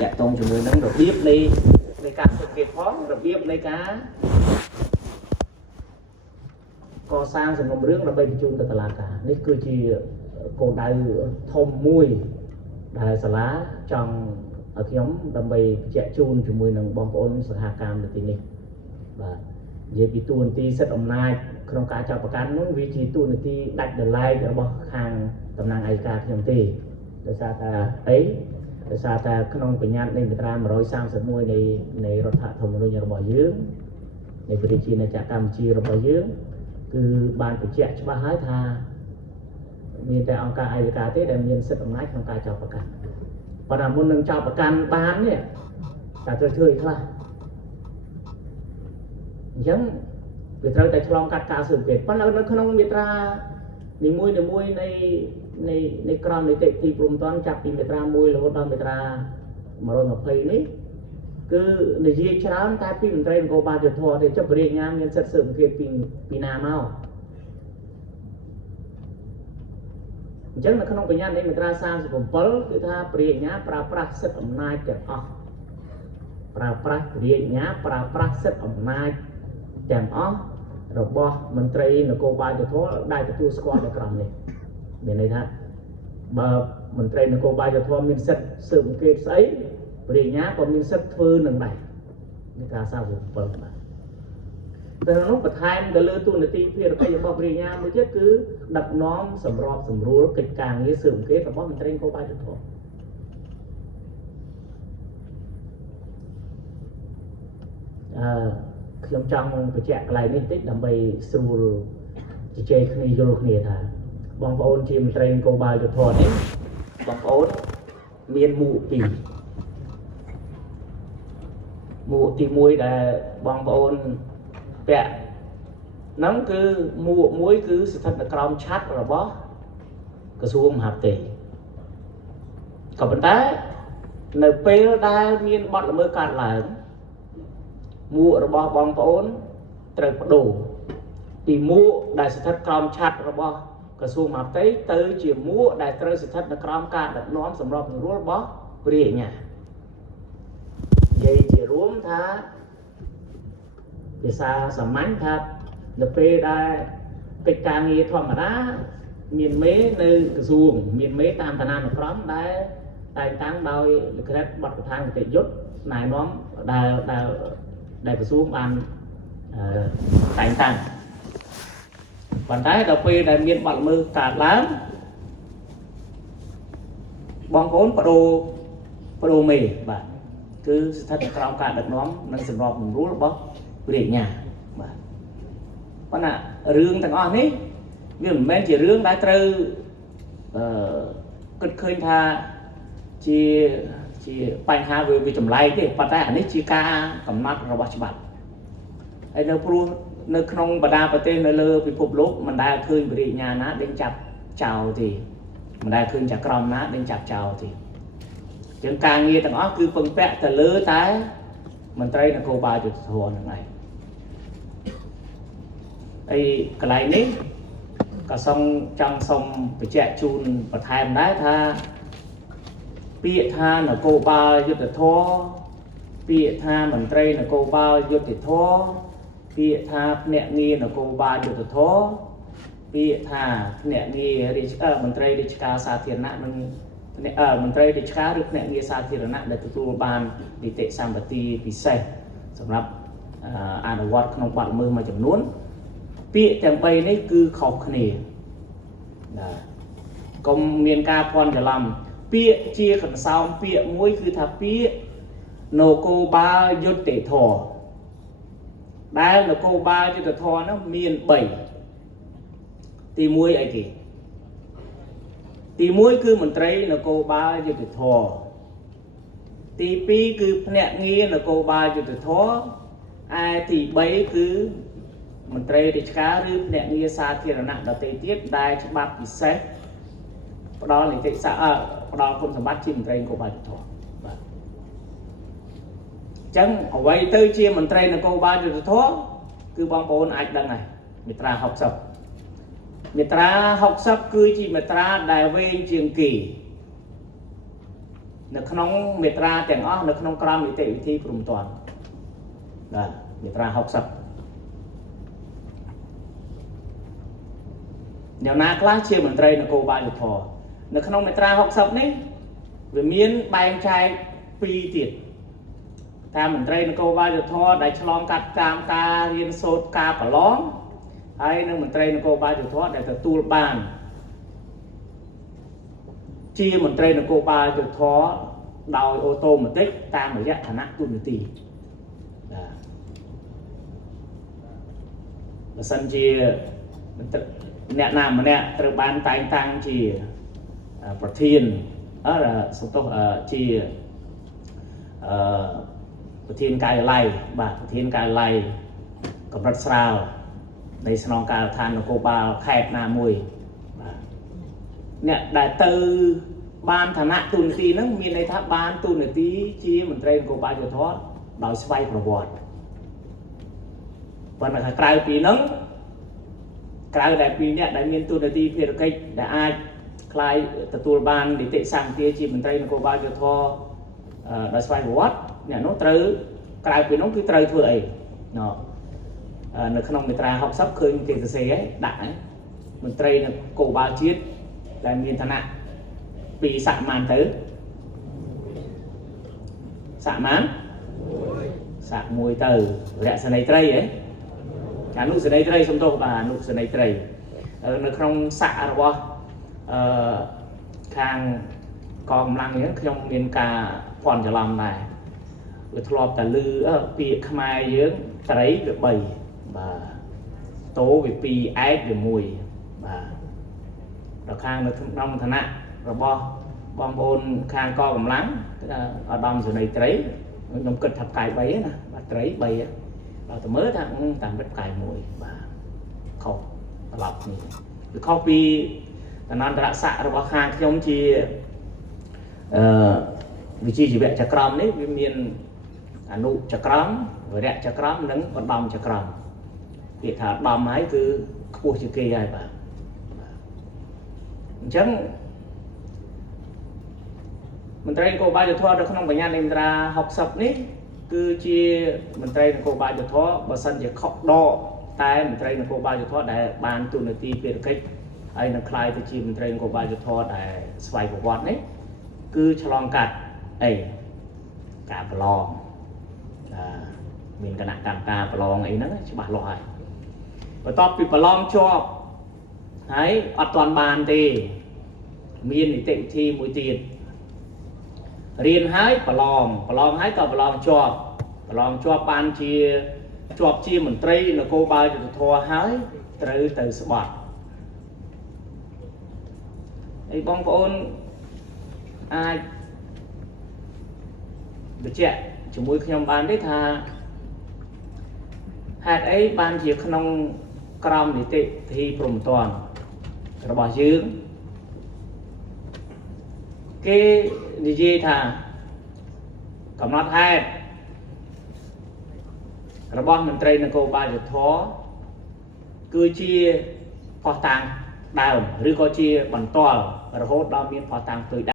chạy tông cho người nâng được biết điในการสังเกตพร้อมระเบียบในการก่อสร้างสมมเรื่องระเบียบจุนตลาดการนี่คือจีโกดัยทมมวยได้สาระจังขยมระเบียบแจกจูนจุมวยหนึ่งบองโอนสถานการณ์ในที่นี้và về bị tuôn ti xét ông nai không cả choประกันนู้นวิธีตุนที่ดักเดลไลท์ระบบทางตำนานไอการขยมตีโดยซาตาโดยซาตาขนมปัญญาในมิตรามร้อยสามสิบมวยในรถถังธงระบบยืมในปฏิชีในจากการชีระบบยืมคือบานไปแจกบ้าหายทามีแต่องค์การไอการที่ได้มีเซ็ตองค์นายของการจับประกันปัญหามุนหนึ่งจับประกันบ้านเนี่ยแต่เฉยๆค่ะยังเวลาแต่ฉลองการการสืบเกิดเพราะเราในขนมเวลาในมวยในกรอนในเตะตีปรุงตอนจับตีเวลามวยแล้วก็ตอนเวลามาโรยมาเพลย์นี้คือในยีเช้าแต่ปีมันเตะโกบาจะทัวร์แต่จะเรียนงานยังสืบเกิดปีนาเมายังในขนมปัญญาในเวลาสร้างสุขภาพคือถ้าเรียนงานปราบปราศอำนาจเกิดออกปราบปราเรียนงานปราบปราศอำนาจแจ่มอ้อระบอบมันตรีนโกบาจะทั่วได้จะตัวสควอตในกรรมเลยเดี๋ยวนี้ท่านบ่มันตรีนโกบาจะทั่วมีเซตสืบเกตใสปริญญาก็มีเซตฟืนหนึ่งใบในการสร้างหุ่นเปิดมาแต่เราต้องประทายมันก็เลือตัวในตีเพื่อเราไปยังบอกปริญญามันจะคือดับน้อมสำรองสำรู้กิจการนี้สืบเกตระบอบมันตรีนโกบาจะทั่วខ្ញុំចង់បញ្ជាក់កន្លែងនេះតិចដើម្បីស្រួលជជែកគ្នាយល់គ្នាថាបងប្អូនជាមន្ត្រីនគរបាលយុទ្ធនេះបងប្អូនមានមួកពីរមួកទី1ដែលបងប្អូនពាក់ហ្នឹងគឺមួកមួយគឺស្ថិតនៅក្រោមឆ័ត្ររបស់ក្រសួងមហាផ្ទៃក៏ប៉ុន្តែនៅពេលដែលមានបទល្មើសកើតឡើងមួករបស់បងប្អូនត្រូវបដូរពីមួកដែលស្ថិតក្រោមឆ័ត្ររបស់ក្រសួងមហាផ្ទៃទៅជាមួកដែលត្រូវស្ថិតនៅក្រោមការដឹកនាំសម្របសម្រួលរបស់ព្រះរាជអាជ្ញានិយាយជារួមថាភាសាសាមញ្ញថានៅពេលដែលកិច្ចការងារធម្មតាមានមេនៅក្រសួងមានមេតាមឋានានុក្រមដែលតែងតាំងដោយលិខិតបទដ្ឋាននីតិយុត្តណែនាំដែលក្រសួងបានតែងតាំងប៉ុន្តែដល់ពេលដែលមានបទល្មើសកើតឡើងបងប្អូនបដូរមេបាទគឺស្ថិតនៅក្រោមការដឹកនាំនិងសម្របសម្រួលរបស់ព្រះរាជអាជ្ញាបាទប៉ុន្តែរឿងទាំងអស់នេះវាមិនមែនជារឿងដែលត្រូវគិតឃើញថាជាបញ្ហាវាចម្លែកទេប៉ុន្តែអានេះជាការកំណត់របស់ច្បាប់ហើយនៅព្រោះនៅក្នុងបណ្ដាប្រទេសនៅលើពិភពលោកមិនដែលឃើញវិរិញ្ញាណាដេញចាប់ចោលទេមិនដែលឃើញចក្រមណាដេញចាប់ចោលទេជាងការងារទាំងអស់គឺពឹងពាក់ទៅលើតែមន្ត្រីនគរបាលយុត្តិធម៌ហ្នឹងឯងហើយកន្លែងនេះក៏ចង់សុំបញ្ជាក់ជូនបន្ថែមដែរថាពាក្យថានគរបាលយុត្តិធម៌ពាក្យថាមន្ត្រីនគរបាលយុត្តិធម៌ពាក្យថាភ្នាក់ងារនគរបាលយុត្តិធម៌ពាក្យថាភ្នាក់ងារមន្ត្រីរាជការសាធារណៈនិងមន្ត្រីរាជការឬភ្នាក់ងារសាធារណៈដែលទទួលបាននីតិសម្បត្តិពិសេសសម្រាប់អនុវត្តក្នុងបទល្មើសមួយចំនួនពាក្យទាំង3នេះគឺខុសគ្នាកុំមានការភ័ន្តច្រឡំពាក្យជាកន្សោមពាក្យមួយគឺថាពាក្យនគរបាលយុត្តិធម៌ដែលនគរបាលយុត្តិធម៌នោះមាន3ទី1អីគេទី1គឺមន្ត្រីនគរបាលយុត្តិធម៌ទី2គឺភ្នាក់ងារនគរបាលយុត្តិធម៌ឯទី3គឺមន្ត្រីរាជការឬភ្នាក់ងារសាធារណៈដទៃទៀតដែលច្បាប់ពិសេសផ្ដល់នីតិផ្ដល់គុណសម្បត្តិជាមន្ត្រីនគរបាលយុត្តិធម៌បាទអញ្ចឹងអ្វីទៅជាមន្ត្រីនគរបាលយុត្តិធម៌គឺបងប្អូនអាចដឹងហើយមាត្រា60មាត្រា60គឺជាមាត្រាដែលវែងជាងគេ នៅក្នុងមេត្រាទាំងអស់នៅក្នុងក្រមនីតិវិធីព្រំទាន់បាទមេត្រា60យ៉ាងណាខ្លះជាមន្ត្រីនគរបាលយុត្តិធម៌នៅក្នុងមេត្រា60នេះវាមានបែងចែកពីរទៀតតាមមន្ត្រីនគរបាលយុត្តិធម៌ដែលឆ្លងកាត់តាមការរៀនសូត្រការប្រឡងហើយនឹងមន្ត្រីនគរបាលយុត្តិធម៌ដែលទទួលបានជាមន្ត្រីនគរបាលយុត្តិធម៌ដោយអូតូម៉ាទិកតាមរយៈឋានៈទូនាទីបើសិនជាអ្នកណាម្នាក់ត្រូវបានតែងតាំងជាប្រធានសំទោសជាប្រធានការិយាល័យបាទប្រធានការិយាល័យកម្រិតស្រាលនៃស្នងការដ្ឋាននគរបាលខេត្តណាមួយបាទអ្នកដែលទៅបានឋានៈទូនាទីហ្នឹងមានន័យថាបានទូនាទីជាមន្ត្រីនគរបាលយុត្តិធម៌ដោយស្វ័យប្រវត្តិប៉ុន្តែក្រៅពីហ្នឹងក្រៅដែលពីអ្នកដែលមានទូនាទីភារកិច្ចដែលអាចខ្លាយទទួលបាននីតិសម្បទាជាមន្ត្រីនគរបាលយុត្តិធម៌ដោយស្វ័យប្រវត្តិអ្នកនោះត្រូវក្រៅពីនោះគឺត្រូវធ្វើអីនៅក្នុងមេត្រា60ឃើញគេសរសេរហើយដាក់ហើយមន្ត្រីនគរបាលជាតិដែលមានឋានៈពីសមានទៅសមានសាក់មួយទៅរយៈសេនីយ៍ត្រីហ៎អនុសេនីយ៍ត្រីសំទោសបាទអនុសេនីយ៍ត្រីនៅក្នុងសាក់របស់ខាងកងកម្លាំងនេះខ្ញុំមានការភ័ន្តច្រឡំដែរវាធ្លាប់តែឮពាក្យខ្មែរយើងត្រីវា3បាទតោវា2ឯកវា1បាទដល់ខាងនៅក្នុងឋានៈរបស់បងប្អូនខាងកងកម្លាំងគឺថាឧត្តមសេនីយ៍ត្រីខ្ញុំគិតថាផ្កាយ3ណាបាទត្រី3ដល់តែមើលថាតាមផ្កាយ1បាទខុសត្រឡប់នេះវាខុសពីតំណន្តរស័ក្តិរបស់ខាងខ្ញុំជាវិជ្ជាជីវៈចក្រមនេះវាមានអនុចក្រមវរៈចក្រមនិងឧត្តមចក្រមពាក្យថាឧត្តមហើយគឺខ្ពស់ជាងគេហើយបាទអញ្ចឹងមន្ត្រីនគរបាលយុត្តិធម៌នៅក្នុងបញ្ញត្តិនៃមាត្រា60នេះគឺជាមន្ត្រីនគរបាលយុត្តិធម៌បើសិនជាខុសដកតែមន្ត្រីនគរបាលយុត្តិធម៌ដែលបានទូនាទីភារកិច្ចហើយនឹងខ្លាយទៅជាមន្ត្រីនគរបាលយុត្តិធម៌ដែលស្វ័យប្រវត្តិនេះគឺឆ្លងកាត់អីការប្រឡងមានគណៈកម្មការប្រឡងអីហ្នឹងច្បាស់លាស់ហើយបន្ទាប់ពីប្រឡងជាប់ហើយអត់ទាន់បានទេមាននីតិវិធីមួយទៀតរៀនហើយប្រឡងហើយក៏ប្រឡងជាប់បានជាប់ជាមន្ត្រីនគរបាលយុត្តិធម៌ហើយត្រូវទៅស្បត់ហើយបងប្អូនអាចបញ្ជាក់ជាមួយខ្ញុំបានទេថាហេតុអីបានជាក្នុងក្រមនីតិវិធីព្រហ្មទណ្ឌរបស់យើងគេនិយាយថាកំណត់ហេតុរបស់មន្ត្រីនគរបាលយុត្តិធម៌គឺជាផុសតាងដើមឬក៏ជាបន្ទាល់រហូតដល់មានផុសតាងផ្ទុយ